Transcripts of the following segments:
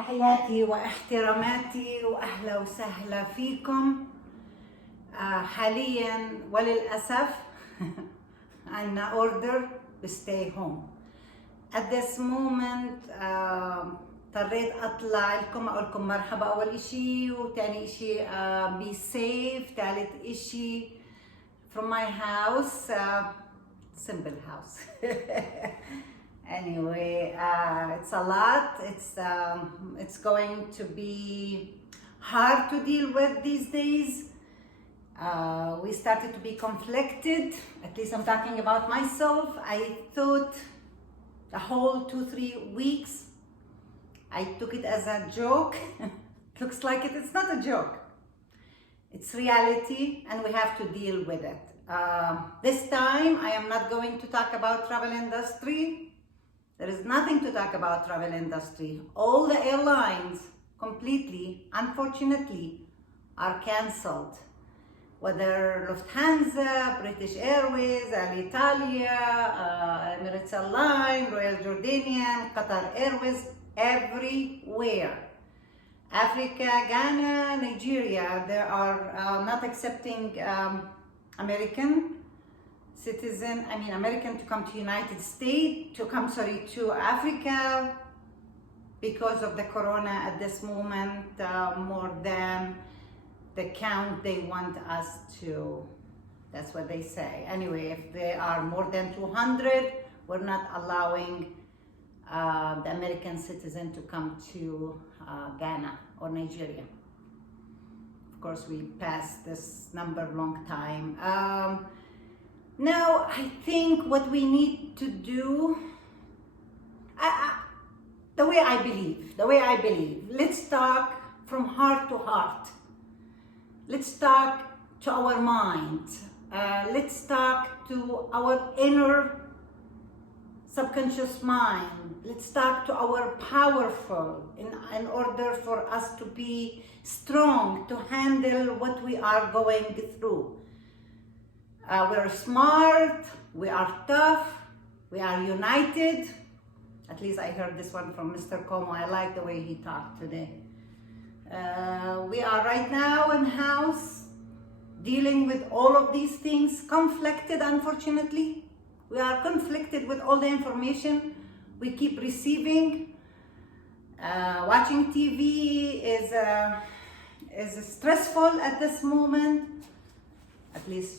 تحياتي واحتراماتي واهلا وسهلا فيكم. حاليا وللاسف عندنا order to stay home. At this moment اضطريت اطلع لكم اقول لكم مرحبا اول اشي، وثاني اشي be safe، ثالث اشي from my house, simple house. Anyway, it's a lot. It's going to be hard to deal with these days. We started to be conflicted. At least I'm talking about myself. I thought the whole 2-3 weeks I took it as a joke. It looks like it. It's not a joke. It's reality, and we have to deal with it. This time I am not going to talk about travel industry. There is nothing to talk about travel industry. All the airlines completely, unfortunately, are cancelled. Whether Lufthansa, British Airways, Alitalia, Emirates Airlines, Royal Jordanian, Qatar Airways, everywhere. Africa, Ghana, Nigeria, they are not accepting American to come to United States, to Africa because of the corona at this moment, more than the count they want us to. That's what they say. Anyway, if they are more than 200, we're not allowing the American citizen to come to Ghana or Nigeria. Of course, we passed this number long time. Now, I think what we need to do, the way I believe, let's talk from heart to heart. Let's talk to our mind. Let's talk to our inner subconscious mind. Let's talk to our powerful in order for us to be strong to handle what we are going through. We're smart, we are tough, we are united. At least I heard this one from Mr. Como. I like the way he talked today. We are right now in house dealing with all of these things, conflicted, unfortunately. We are conflicted with all the information we keep receiving. Watching TV is stressful at this moment. At least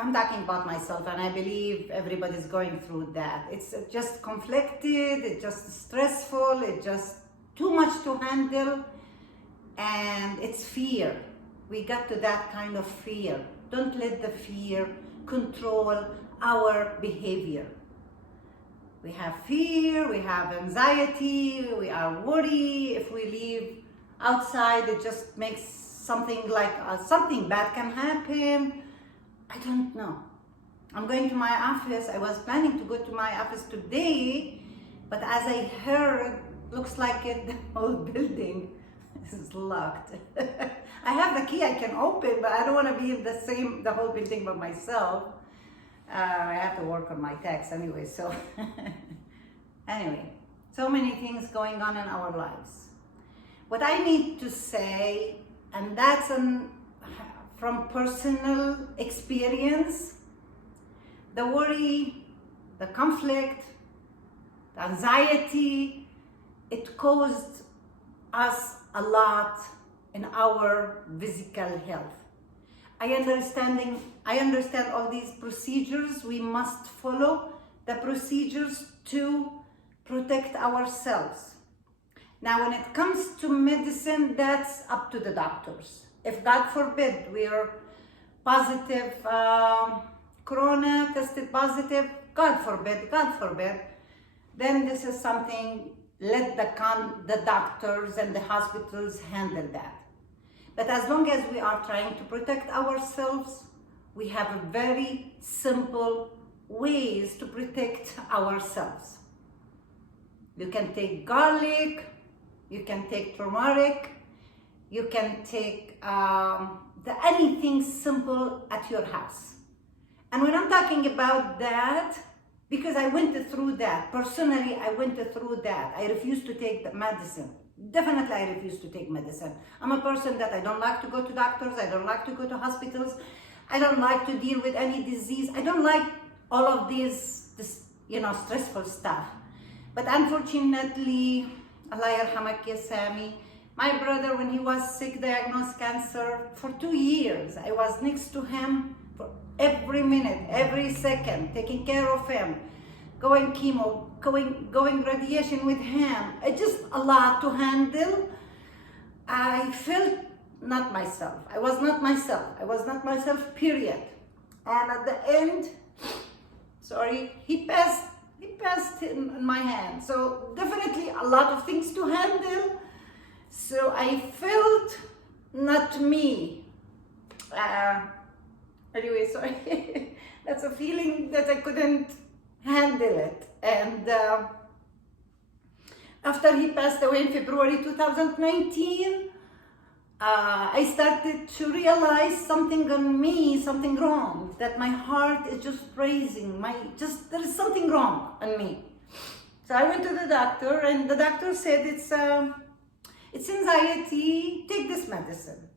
I'm talking about myself, and I believe everybody's going through that. It's just conflicted, it's just stressful, it's just too much to handle, and it's fear. We got to that kind of fear. Don't let the fear control our behavior. We have fear, we have anxiety, we are worried. If we leave outside, it just makes something like something bad can happen. I don't know. I'm going to my office. I was planning to go to my office today, but as I heard, looks like the whole building is locked. I have the key I can open, but I don't want to be in the whole building by myself. I have to work on my tax anyway, so anyway, so many things going on in our lives. What I need to say, and that's from personal experience, the worry, the conflict, the anxiety, it caused us a lot in our physical health. I understand all these procedures. We must follow the procedures to protect ourselves. Now, when it comes to medicine, that's up to the doctors. If God forbid we are positive, corona, tested positive, God forbid, then this is something, let the doctors and the hospitals handle that. But as long as we are trying to protect ourselves, we have very simple ways to protect ourselves. You can take garlic, you can take turmeric, you can take anything simple at your house. And when I'm talking about that, because I went through that, personally I went through that. I refused to take the medicine. Definitely, I refuse to take medicine. I'm a person that I don't like to go to doctors. I don't like to go to hospitals. I don't like to deal with any disease. I don't like all of this stressful stuff. But unfortunately, Allah yarhamak ya Sami, my brother, when he was sick, diagnosed cancer, for 2 years, I was next to him for every minute, every second, taking care of him, going chemo, going radiation with him. It's just a lot to handle. I felt not myself. I was not myself. I was not myself, period. And at the end, he passed in my hand. So definitely a lot of things to handle. So I felt not me. Anyway, sorry. That's a feeling that I couldn't handle it. And after he passed away in February 2019, I started to realize something on me, something wrong, that my heart is just racing, there is something wrong on me. So I went to the doctor, and the doctor said, it's anxiety, take this medicine.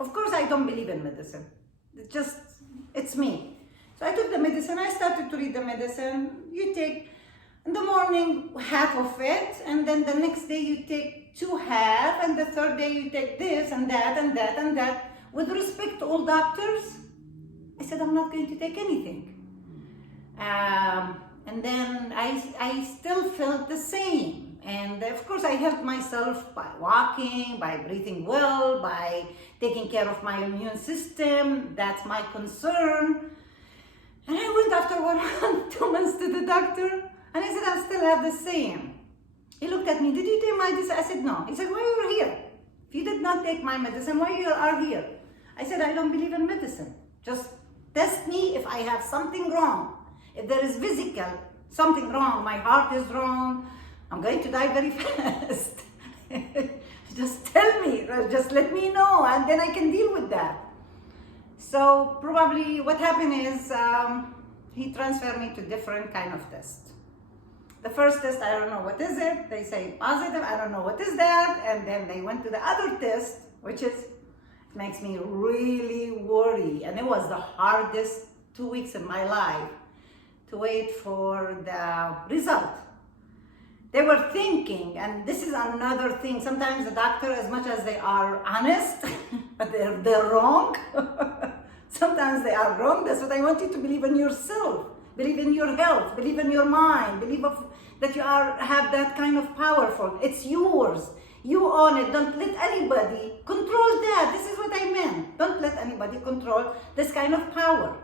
Of course, I don't believe in medicine. It's me. So I took the medicine, I started to read the medicine. You take, in the morning, half of it, and then the next day you take 2 half, and the third day you take this and that and that and that. With respect to all doctors, I said, I'm not going to take anything. And then I still felt the same. And of course, I helped myself by walking, by breathing well, by taking care of my immune system. That's my concern. And I went after 1 month, 2 months to the doctor, and I said, I still have the same. He looked at me, did you take my medicine? I said, no. He said, why are you here? If you did not take my medicine, why you are here? I said, I don't believe in medicine. Just test me if I have something wrong. If there is physical, something wrong, my heart is wrong, I'm going to die very fast. Just tell me, just let me know, and then I can deal with that. So probably what happened is he transferred me to different kind of tests. The first test, I don't know what is it. They say positive, I don't know what is that. And then they went to the other test, which makes me really worry. And it was the hardest 2 weeks in my life to wait for the result. They were thinking, and this is another thing, sometimes the doctor, as much as they are honest, but they're wrong. Sometimes they are wrong. That's what I want you to believe in yourself. Believe in your health, believe in your mind, believe that you have that kind of powerful. It's yours. You own it. Don't let anybody control that. This is what I meant. Don't let anybody control this kind of power.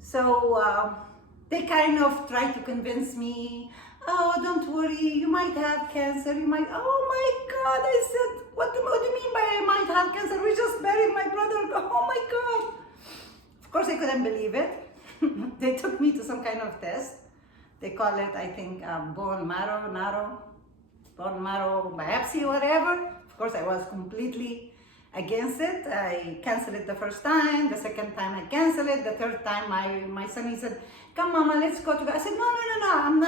So they kind of try to convince me, oh, don't worry, you might have cancer, oh my God, I said, what do you mean by I might have cancer? We just buried my brother, oh my God. Of course, I couldn't believe it. They took me to some kind of test. They call it, I think, bone marrow biopsy, whatever. Of course, I was completely against it. I canceled it the first time. The second time I canceled it. The third time my son, he said, come Mama, let's go to. I said, no, I'm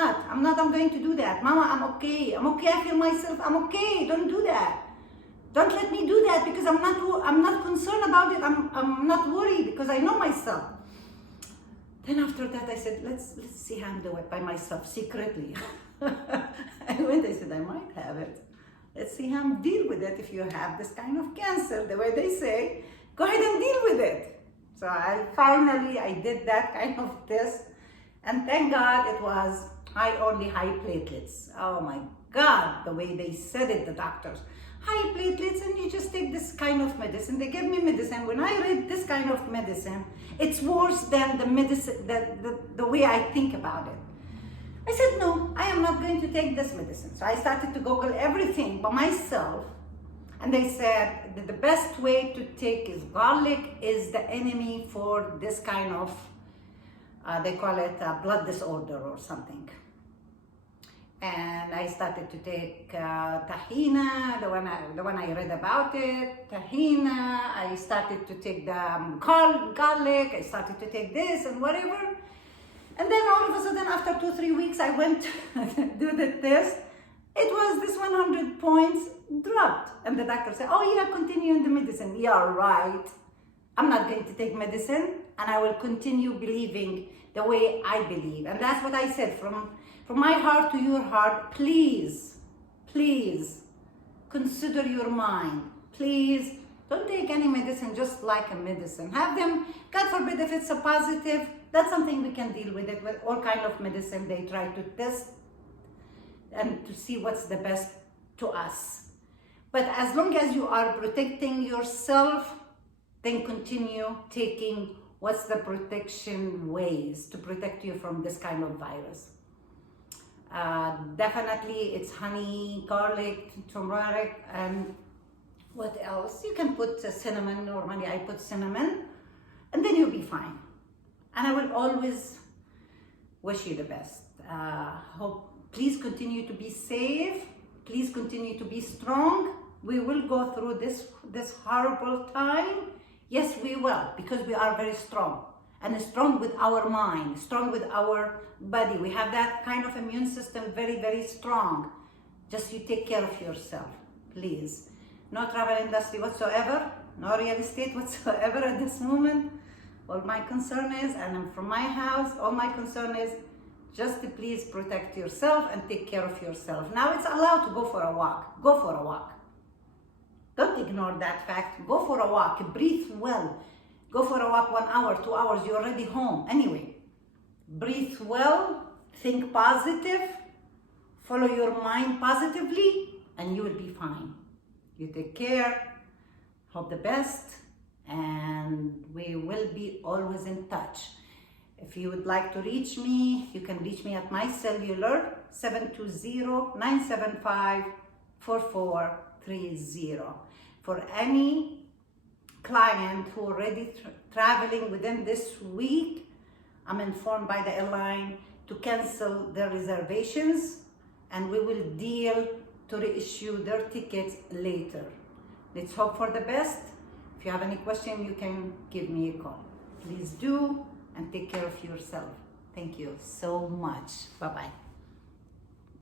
not going to do that. Mama, I'm okay, I feel myself, I'm okay, don't do that. Don't let me do that because I'm not concerned about it. I'm not worried because I know myself. Then after that I said, let's see how I'm doing it by myself secretly. I went, I said, I might have it. Let's see how I'm deal with it. If you have this kind of cancer, the way they say, go ahead and deal with it. So I did that kind of test, and thank God it was only high platelets. Oh my God, the way they said it, the doctors. High platelets, and you just take this kind of medicine. They gave me medicine. When I read this kind of medicine, it's worse than the medicine, the way I think about it. I said, no, I am not going to take this medicine. So I started to Google everything by myself. And they said that the best way to take is garlic is the enemy for this kind of, they call it a blood disorder or something. And I started to take tahina, the one I read about it, tahina. I started to take the garlic. I started to take this and whatever. And then all of a sudden, after 2-3 weeks, I went to do the test. It was this 100 points. And the doctor said, oh yeah, continue in the medicine. Yeah, right. I'm not going to take medicine, and I will continue believing the way I believe. And that's what I said, from my heart to your heart, please, please consider your mind. Please don't take any medicine just like a medicine. Have them, God forbid, if it's a positive, that's something we can deal with it with all kind of medicine. They try to test and to see what's the best to us. But as long as you are protecting yourself, then continue taking what's the protection ways to protect you from this kind of virus. Definitely it's honey, garlic, turmeric, and what else? You can put cinnamon. Normally I put cinnamon, and then you'll be fine. And I will always wish you the best. Please continue to be safe. Please continue to be strong. We will go through this horrible time. Yes, we will, because we are very strong, and strong with our mind, strong with our body. We have that kind of immune system, very, very strong. Just you take care of yourself, please. No travel industry whatsoever, no real estate whatsoever at this moment. All my concern is, and I'm from my house, all my concern is just to please protect yourself and take care of yourself. Now it's allowed to go for a walk. Go for a walk. Don't ignore that fact. Go for a walk. Breathe well. Go for a walk 1 hour, 2 hours. You're already home. Anyway, breathe well. Think positive. Follow your mind positively, and you will be fine. You take care. Hope the best. And we will be always in touch. If you would like to reach me, you can reach me at my cellular 720-975-4430. For any client who already traveling within this week, I'm informed by the airline to cancel their reservations, and we will deal to reissue their tickets later. Let's hope for the best. If you have any question, you can give me a call. Please do, and take care of yourself. Thank you so much. Bye-bye.